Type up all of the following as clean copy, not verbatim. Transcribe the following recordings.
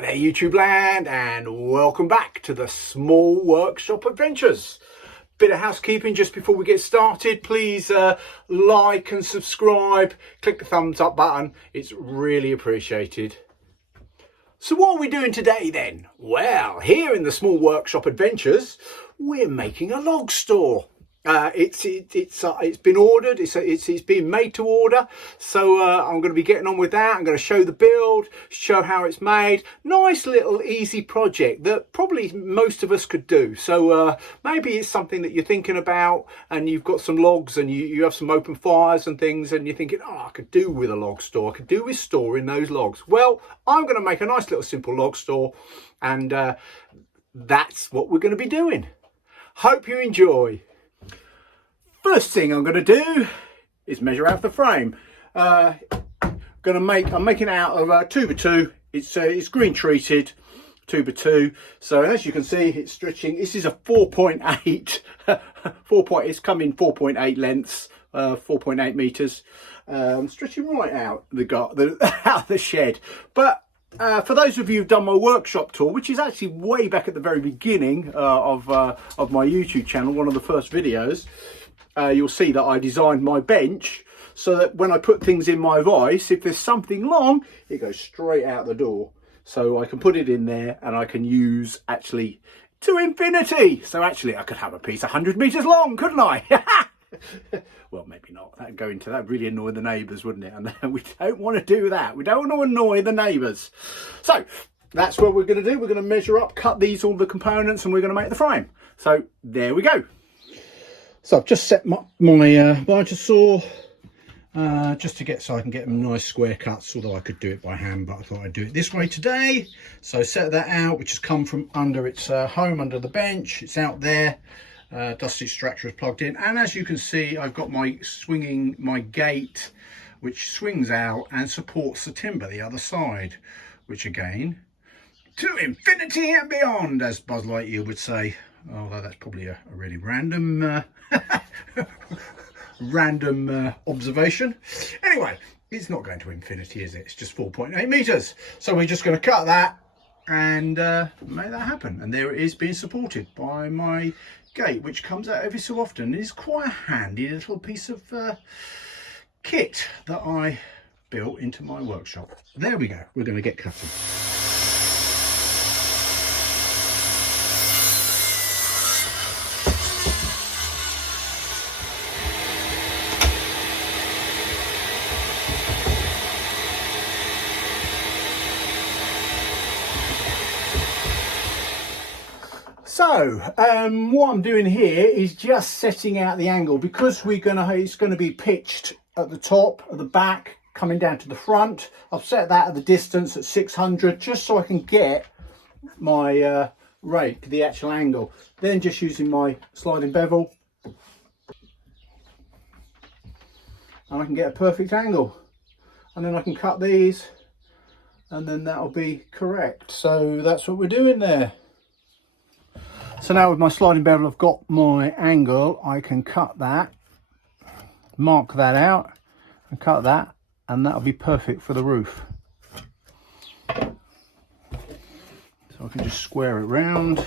Hello there YouTube land, and welcome back to the Small Workshop Adventures. Bit of housekeeping just before we get started. Please like and subscribe, click the thumbs up button, it's really appreciated. So what are we doing today then? Well, here in the Small Workshop Adventures we're making a log store. It's been ordered, it's been made to order, so I'm going to be getting on with that. I'm going to show the build, show how it's made. Nice little easy project that probably most of us could do. So maybe it's something that you're thinking about and you've got some logs and you have some open fires and things and you're thinking, oh, I could do with a log store, I could do with storing those logs. Well, I'm going to make a nice little simple log store, and that's what we're going to be doing. Hope you enjoy. First thing I'm going to do is measure out the frame. I'm making it out of 2x2. It's green treated 2x2. So as you can see, it's stretching. This is a 4.8. It's coming 4.8 lengths, 4.8 meters. Stretching right out out of the shed. But for those of you who've done my workshop tour, which is actually way back at the very beginning of my YouTube channel, one of the first videos. You'll see that I designed my bench so that when I put things in my vise, if there's something long, it goes straight out the door. So I can put it in there and I can use actually to infinity. So actually I could have a piece 100 meters long, couldn't I? Well, maybe not. That'd go into that, really annoy the neighbours, wouldn't it? And we don't want to do that. We don't want to annoy the neighbours. So that's what we're going to do. We're going to measure up, cut all the components, and we're going to make the frame. So there we go. So I've just set my miter saw just to so I can get them nice square cuts, although I could do it by hand, but I thought I'd do it this way today. So set that out, which has come from under its home under the bench. It's out there. Dust extractor is plugged in, and as you can see, I've got my gate, which swings out and supports the timber the other side, which again, to infinity and beyond, as Buzz Lightyear would say. Although that's probably a really random observation. Anyway, it's not going to infinity, is it? It's just 4.8 meters. So we're just going to cut that and make that happen. And there it is, being supported by my gate, which comes out every so often. It is quite a handy little piece of kit that I built into my workshop. There we go. We're going to get cutting. So what I'm doing here is just setting out the angle, because it's going to be pitched at the top, at the back, coming down to the front. I've set that at the distance at 600, just so I can get my rake, the actual angle. Then just using my sliding bevel, and I can get a perfect angle. And then I can cut these, and then that'll be correct. So that's what we're doing there. So now with my sliding bevel, I've got my angle. I can cut that, mark that out, and cut that, and that'll be perfect for the roof. So I can just square it round.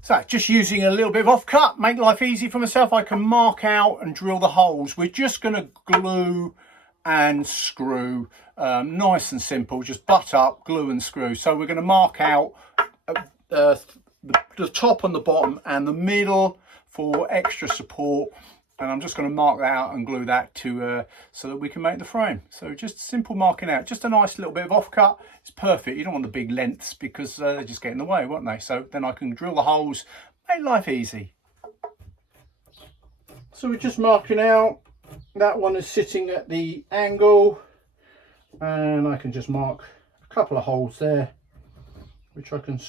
So just using a little bit of offcut, make life easy for myself, I can mark out and drill the holes. We're just going to glue and screw, nice and simple, just butt up, glue and screw. So we're going to mark out the top and the bottom and the middle for extra support. And I'm just going to mark that out and glue that to so that we can make the frame. So just simple marking out, just a nice little bit of offcut. It's perfect. You don't want the big lengths because they just get in the way, won't they? So then I can drill the holes, make life easy. So we're just marking out. That one is sitting at the angle, and I can just mark a couple of holes there which I can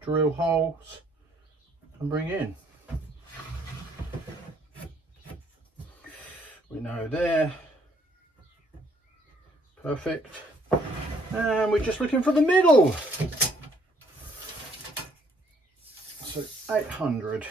drill holes and bring in. We know there, perfect, and we're just looking for the middle, so 800.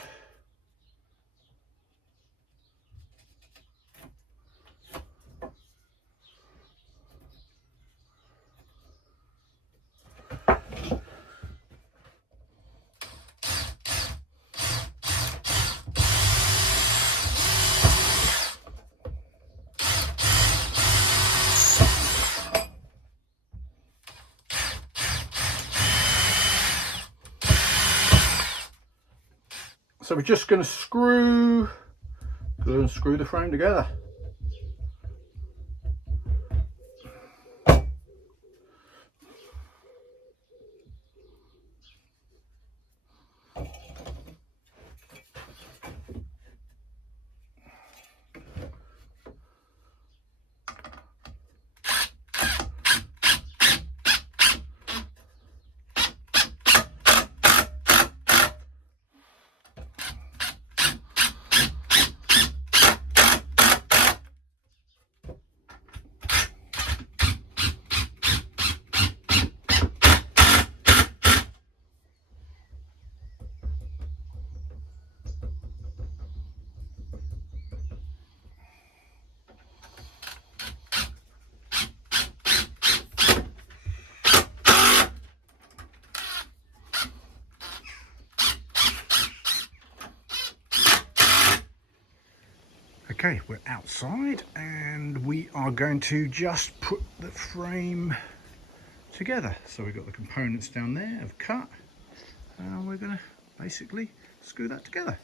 So we're just going to screw the frame together. Okay, we're outside and we are going to just put the frame together. So we've got the components down there of cut and we're going to basically screw that together.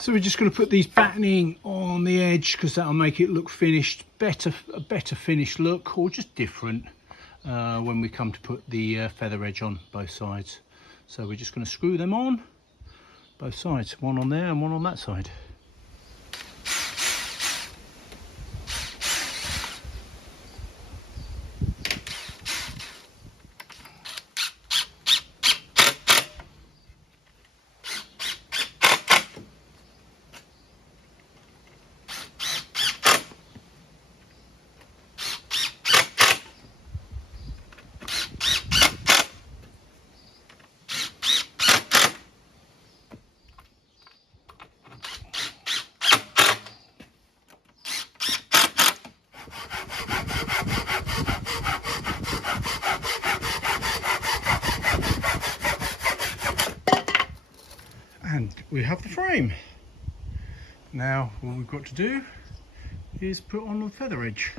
So we're just going to put these battening on the edge because that'll make it look finished, a better finished look, or just different when we come to put the feather edge on both sides. So we're just going to screw them on both sides, one on there and one on that side. And we have the frame. Now what we've got to do is put on the feather edge.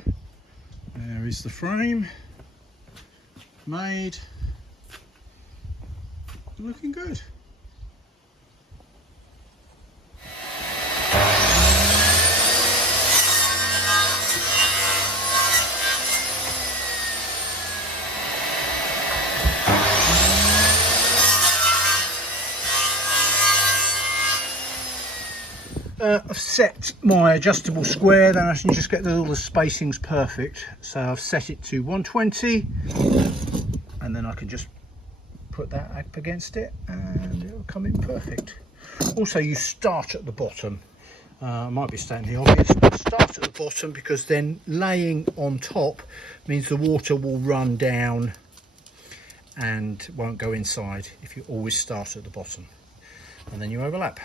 There is the frame made, looking good. I've set my adjustable square, then I can just get all the spacings perfect. So I've set it to 120, and then I can just put that up against it and it'll come in perfect. Also, you start at the bottom. I might be stating the obvious, but start at the bottom, because then laying on top means the water will run down and won't go inside if you always start at the bottom, and then you overlap.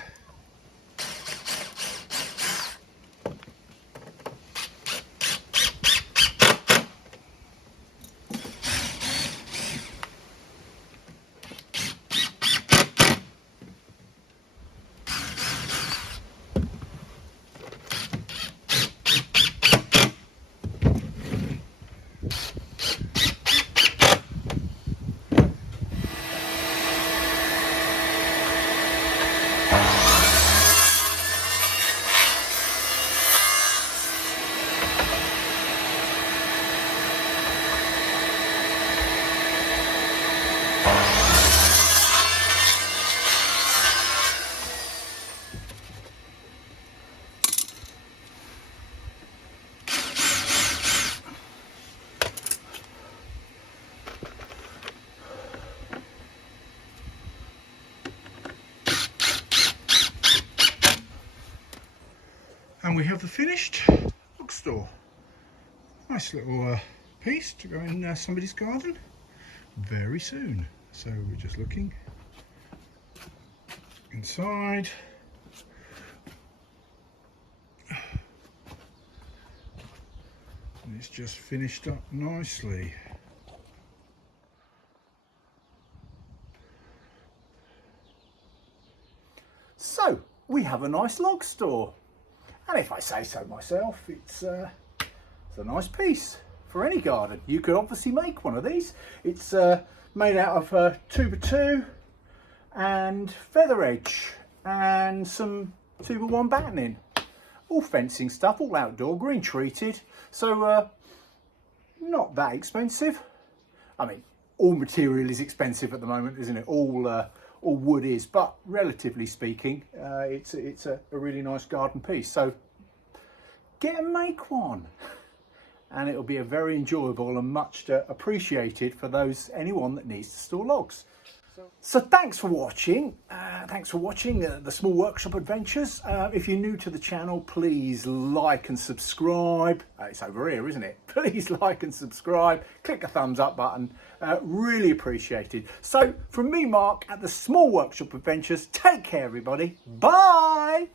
And we have the finished log store. Nice little piece to go in somebody's garden very soon. So we're just looking inside. And it's just finished up nicely. So we have a nice log store. And if I say so myself, it's a nice piece for any garden. You could obviously make one of these. It's made out of 2x2 and feather edge and some 2x1 battening. All fencing stuff, all outdoor, green treated. So not that expensive. I mean, all material is expensive at the moment, isn't it? All wood is, but relatively speaking, it's a really nice garden piece. So get and make one, and it'll be a very enjoyable and much appreciated for anyone that needs to store logs. So thanks for watching. The Small Workshop Adventures. If you're new to the channel, please like and subscribe. It's over here, isn't it? Please like and subscribe. Click the thumbs up button. Really appreciated. So from me, Mark, at the Small Workshop Adventures, take care, everybody. Bye.